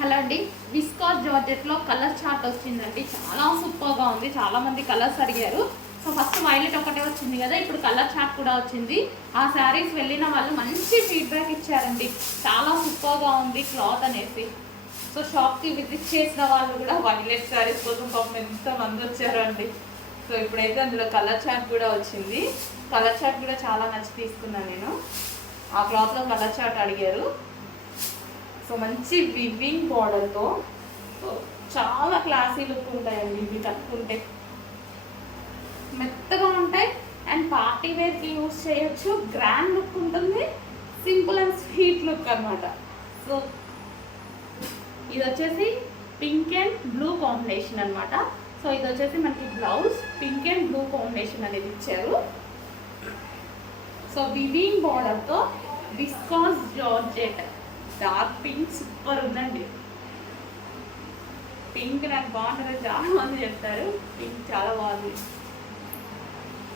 Hello అండి. Viscous జార్జెట్లో colour chart వచ్చిందండి. చాలా సూపర్గా ఉంది. చాలామంది కలర్స్ అడిగారు. సో ఫస్ట్ వైలెట్ ఒకటే వచ్చింది కదా ఇప్పుడు కలర్ చార్ట్ కూడా వచ్చింది. ఆ శారీస్ వెళ్ళిన వాళ్ళు మంచి ఫీడ్బ్యాక్ ఇచ్చారండి. చాలా సూపర్గా ఉంది క్లాత్ అనేసి. సో షాప్కి విజిట్ చేసిన వాళ్ళు కూడా వైలెట్ శారీస్ కోసం పాపం ఎంతమంది వచ్చారండి. సో ఇప్పుడైతే అందులో కలర్ చార్ట్ కూడా వచ్చింది. కలర్ చార్ట్ కూడా చాలా నచ్చి తీసుకున్నాను నేను. ఆ క్లాత్లో కలర్ చార్ట్ అడిగారు. సో మంచి వివింగ్ బార్డర్తో. సో చాలా క్లాసీ లుక్ ఉంటాయండి ఇవి కట్టుకుంటే మెత్తగా ఉంటాయి అండ్ పార్టీ వేర్కి యూస్ చేయొచ్చు. గ్రాండ్ లుక్ ఉంటుంది. సింపుల్ అండ్ స్వీట్ లుక్ అనమాట సో ఇది వచ్చేసి పింక్ అండ్ బ్లూ కాంబినేషన్ అనమాట సో ఇది వచ్చేసి మనకి blouse. Pink and blue combination అనేది ఇచ్చారు. సో వివింగ్ బార్డర్తో viscose georgette. Dark pink super ఉందండి. పింక్ నాకు బాగుంటుంది చాలా మంది చెప్తారు. పింక్ చాలా బాగుంది.